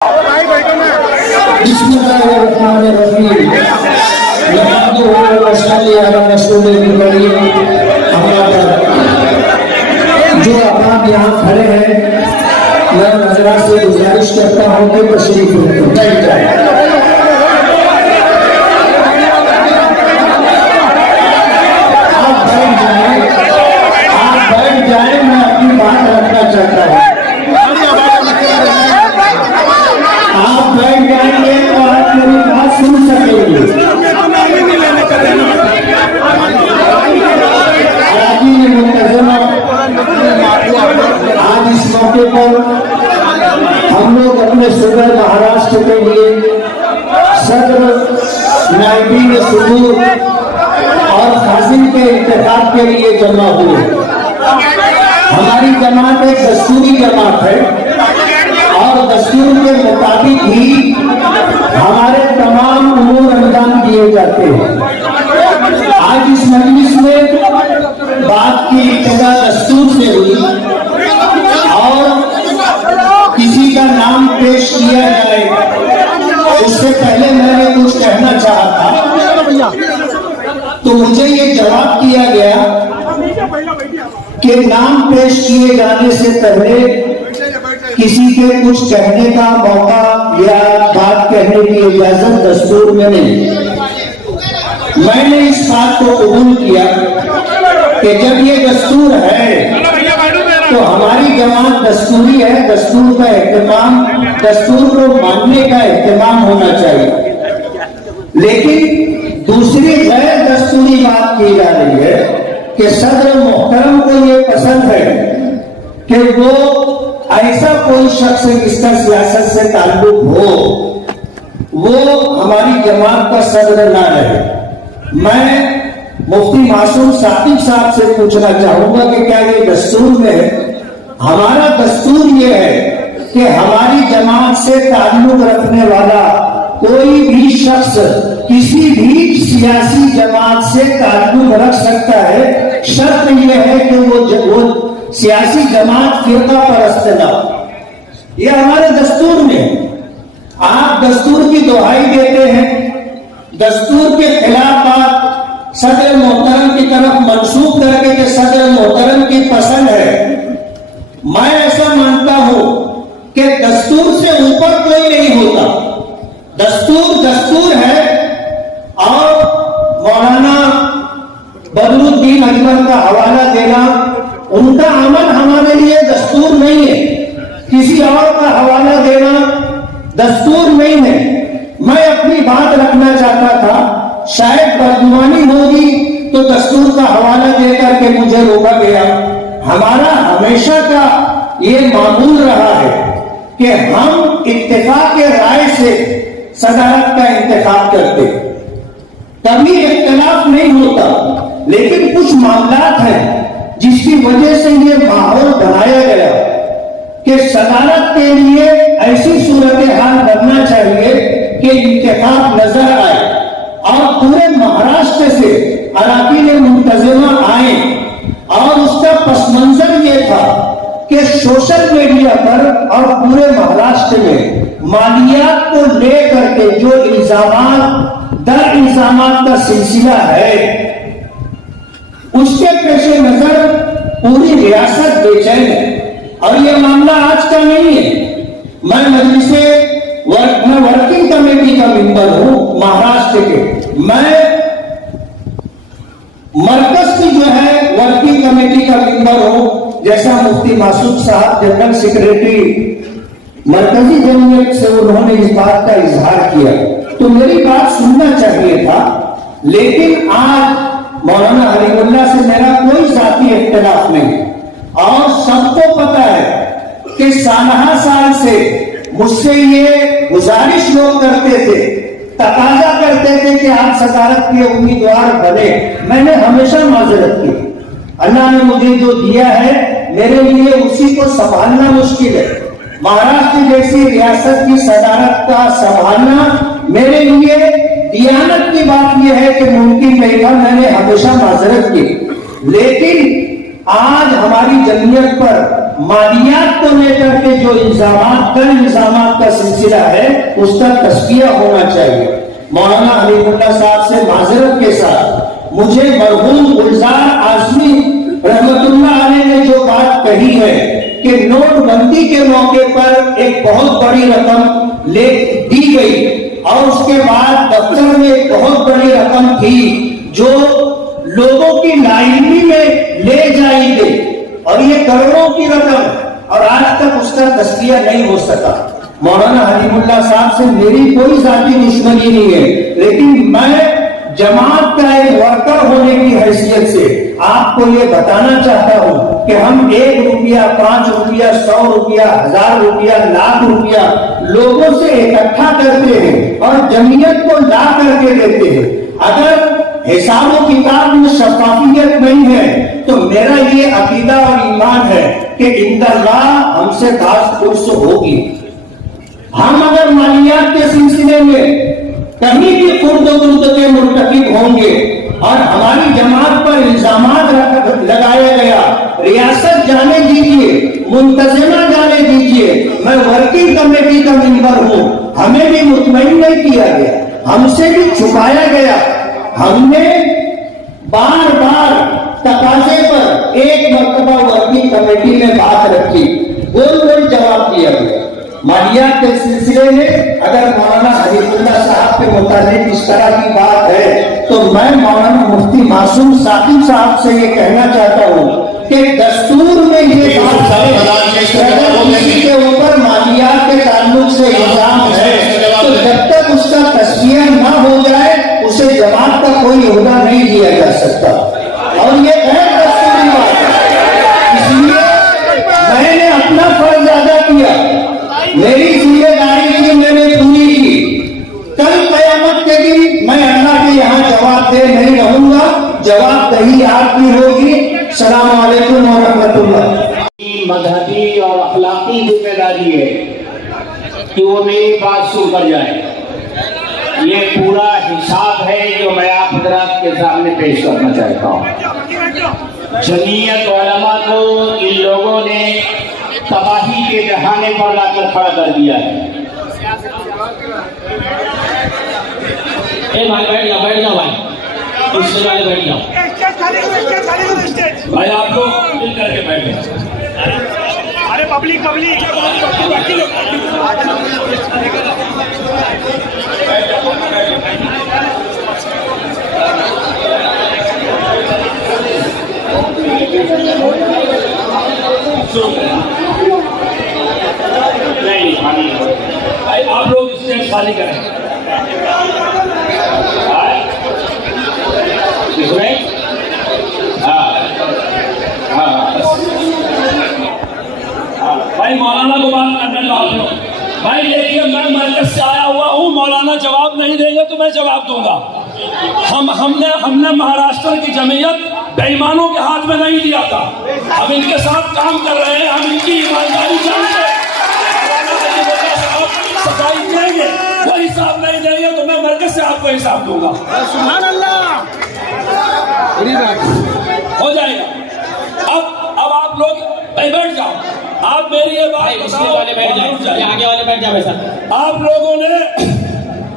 जो आप यहाँ खड़े हैं, मैं नजरा से गुजारिश करता हूँ कि तशरीफ बैठ जाए। आप बैठ जाए, मैं अपनी बात रखना चाहता हूँ। आप बैठ जाएंगे तो आप मेरी बात सुन सकेंगे। आज इस मौके पर हम लोग अपने सदर महाराष्ट्र के लिए सदर नायबीन सुदूर और खासिम के इंतखाब के लिए जमा हुए। हमारी जमात एक दस्तूरी जमात है और दस्तूर के मुताबिक ही हमारे तमाम उमूर अंजाम दिए जाते हैं। आज इस मजलिस में बात की इब्तिदा दस्तूर से हुई और किसी का नाम पेश किया जाए, उससे पहले मैंने कुछ कहना चाहा था, तो मुझे ये जवाब दिया गया कि नाम पेश किए जाने से पहले किसी के कुछ कहने का मौका या बात कहने की इजाजत दस्तूर में नहीं। मैंने इस बात को कबूल किया कि जब ये दस्तूर है तो हमारी जमात दस्तूरी है, दस्तूर का एहतमाम, दस्तूर को मानने का एहतमाम होना चाहिए। लेकिन दूसरी गैर दस्तूरी बात की जा रही है कि सदर मोहतरम को ये पसंद है कि वो ऐसा कोई शख्स जिसका सियासत से ताल्लुक हो वो हमारी जमात का सदर ना रहे। मैं मुफ्ती मासूम साकिब साहब से पूछना चाहूंगा कि क्या ये दस्तूर में, हमारा दस्तूर ये है कि हमारी जमात से ताल्लुक रखने वाला कोई भी शख्स किसी भी सियासी जमात से ताल्लुक रख सकता है, शर्त यह है कि वो सियासी जमात फिरका परस्त ना। ये हमारे दस्तूर में, आप दस्तूर की दुहाई देते हैं, दस्तूर के खिलाफ आप सदर मोहतरम की तरफ मंसूब करके कि सदर मोहतरम की पसंद है। मैं ऐसा मानता हूं कि दस्तूर से ऊपर कोई नहीं होता। दस्तूर दस्तूर है और मौलाना बदरुद्दीन अजमल का हवाला देना, उनका अमल हमारे लिए दस्तूर नहीं है। किसी और का हवाला देना दस्तूर नहीं है। मैं अपनी बात रखना चाहता था, शायद बदगुमानी होगी तो दस्तूर का हवाला देकर के मुझे रोका गया। हमारा हमेशा का ये मामूल रहा है कि हम इत्तेफाक के राय से सदारत का इंतखाब करते, कभी इख्तिलाफ नहीं होता। लेकिन कुछ मामलात हैं जिसकी वजह से ये माहौल बनाया गया कि सदारत के लिए ऐसी सूरत हाल बनना चाहिए कि इंतखाब नजर आए और पूरे महाराष्ट्र से अराकीन मुंतज़िमा आए। और उसका पस मंजर ये था कि सोशल मीडिया पर और पूरे महाराष्ट्र में मालियात को लेकर के जो इल्जामात दर इल्जामात का सिलसिला है, उसके पेश नजर पूरी रियासत बेचैन है। और यह मामला आज का नहीं है। मैं मैं वर्किंग कमेटी का मेंबर हूं महाराष्ट्र के। मैं मरकज की जो है वर्किंग कमेटी का मेंबर हूं। जैसा मुफ्ती मासूद साहब जनरल सेक्रेटरी मरकजी जमहूरियत से उन्होंने इस बात का इजहार किया तो मेरी बात सुनना चाहिए था। लेकिन आज मौलाना हरीमुल्लाह से मेरा कोई जाती इख्तिलाफ नहीं और सबको पता है कि साल से मुझसे ये गुजारिश लोग करते थे, तकाजा करते थे कि आप सदारत के उम्मीदवार बने। मैंने हमेशा माजरत की, अल्लाह ने मुझे जो दिया है मेरे लिए उसी को संभालना मुश्किल है। महाराष्ट्र जैसी रियासत की सदारत का संभालना मेरे लिए दियानत की बात यह है कि मुमकिन नहीं था। मैंने हमेशा माजरत की, लेकिन आज हमारी जमीयत पर मालियात को लेकर के जो इल्जामात का सिलसिला है उसका तस्किया होना चाहिए। मौलाना हबीबुल्लाह साहब से माजरत के साथ मुझे मरहूम गुलजार आजमी रहमतुल्लाह अलैह ने जो बात कही है कि नोटबंदी के मौके पर एक बहुत बड़ी रकम ले दी गई और उसके बाद दफ्तर में एक बहुत बड़ी रकम थी जो लोगों की लाइब्रेरी में ले जाई गई और ये करोड़ों की रकम और आज तक उसका तस्किया नहीं हो सका। मौलाना हबीबुल्लाह साहब से मेरी कोई जाती दुश्मनी नहीं है, लेकिन मैं जमात का एक वर्कर होने की हैसियत से आपको ये बताना चाहता हूं कि हम 1 रुपया, 5 रुपया, 100 रुपया, 1000 रुपया, लाख रुपया लोगों से इकट्ठा करते हैं और जमीयत को ला करके देते हैं। अगर हिसाब किताब में शफाफियत नहीं है तो मेरा ये अकीदा और ईमान है कि इंशाअल्लाह हमसे खास कुछ होगी। हम अगर मालियात के सिलसिले में कहीं भी खुर्द के मुर्तकिब होंगे और हमारी जमात पर इल्जामात लगाया गया, रियासत जाने दीजिए, मुंतजिमा जाने दीजिए, मैं वर्किंग कमेटी का मेंबर हूं, हमें भी मुतमईन नहीं किया गया, हमसे भी छुपाया गया। हमने बार बार तकाजे पर एक मरतबा वर्किंग कमेटी में बात रखी, गोल जवाब दिया गया। मालियात के सिलसिले में अगर मौलाना हबीबुल्लाह साहब के मुताबिक इस तरह की बात है तो मैं मौलाना मुफ्ती मासूम साकिब साहब से ये कहना चाहता हूँ कि दस्तूर में ये बात है के ऊपर मालियात के ताल्लुक से इल्जाम है तो जब तक उसका तस्वीर न हो जाए उसे जमात का कोई ओहदा नहीं दिया जा सकता और ये गैर दस्तूरी बात है। इसलिए मैंने अपना फर्ज अदा किया, मेरी जिम्मेदारी की मैंने पूरी की। कल कयामत के दिन मैं अल्लाह के यहाँ जवाबदेह नहीं रहूंगा, जवाबदेही आपकी होगी। सलाम अलैकुम व रहमतुल्लाह। मजहबी और अखलाकी जिम्मेदारी है कि वो मेरी बात सुनकर जाए। ये पूरा हिसाब है जो मैं आप हज़रात के सामने पेश करना चाहता हूँ। जमीयत उलमा को इन लोगों ने तबाही के बहाने पर लाकर खड़ा कर दिया है। ए भाई बैठ जाओ भाई, इससे वाले बैठ जाओ भाई, आप लोग मिल करके बैठ जाओ। अरे पब्लिक नहीं भाई, आप लोग स्टेज खाली करें। भाई मौलाना को बात करने लो आप लोग। भाई देखिए, मैं मरकज से आया हुआ हूँ, मौलाना जवाब नहीं देंगे तो मैं जवाब दूंगा। हमने महाराष्ट्र की जमीयत बेईमानों के हाथ में नहीं दिया था, हम इनके साथ काम कर रहे हैं, हम इनकी ईमानदारी जानते हैं। सफाई देंगे, वो हिसाब नहीं देंगे तो मैं मरकज से आपको हिसाब दूंगा। सुभान अल्लाह, हो जाएगा। अब आप लोग बैठ जाओ, आप मेरी ये बात बताओ। वाले बैठ जाओ, आगे वाले बैठ जाओ। ऐसा आप लोगों ने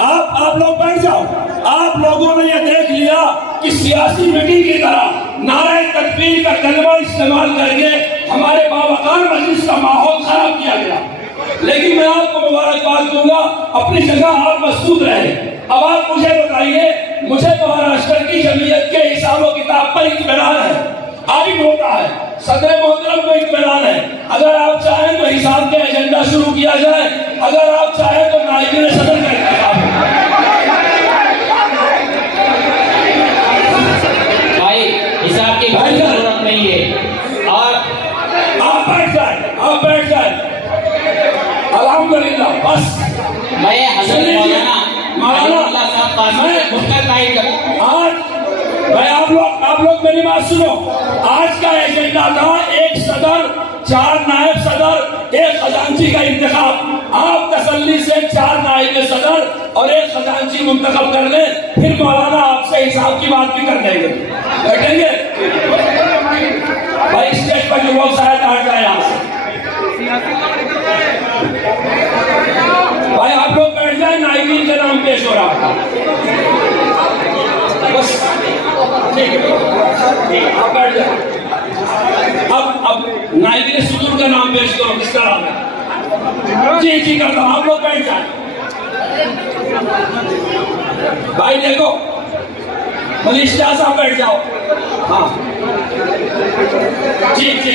आप लोग बैठ जाओ। आप लोगों ने ये देख लिया कि सियासी मीटिंग की तरह नारे तकबीर का कलमा इस्तेमाल करके हमारे बावकार मजलिस का माहौल खराब किया गया, लेकिन मैं आपको मुबारकबाद दूंगा, अपनी जगह आप मजबूत रहे। अब आप मुझे बताइए, मुझे महाराष्ट्र की जमीयत के हिसाब किताब पर इत्मीनान है, आइन होता है, सदर मोहतरम को इत्मीनान है। अगर आप चाहें तो हिसाब के एजेंडा शुरू किया जाए, अगर आप चाहें तो नायब सदर का इंतखाब। भाई हिसाब की कोई जरूरत नहीं है और आप बैठ जाए। अल्हम्दुलिल्लाह, बस मैं हसन मौलाना साहब आज भाई आप लोग मेरी बात सुनो। आज का एजेंडा था एक सदर, 4 नायब सदर, एक खजांची का इंतखाब। आप तसल्ली से 4 नायब सदर और एक खजांची मुंतखब कर ले, फिर मौलाना आपसे हिसाब की बात भी कर देंगे। बैठेंगे भाई, स्टेज पर जो लोग शायद हट जाए यहाँ से। नायबी सुतूर का नाम पेश करो, किसका नाम है? जी जी करता हूँ, आप लोग बैठ जाए। भाई देखो, मलिश्ता साहब बैठ जाओ। हाँ जी जी,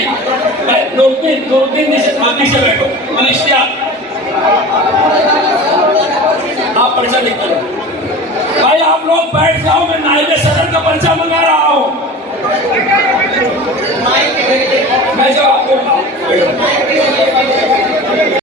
दो तीन नीचे बैठो। मलिश्ता आप पर्चा लिख करो। भाई आप लोग बैठ जाओ, मैं नायब सदर का पर्चा मंगा रहा हूँ। मैं जवाब दूंगा।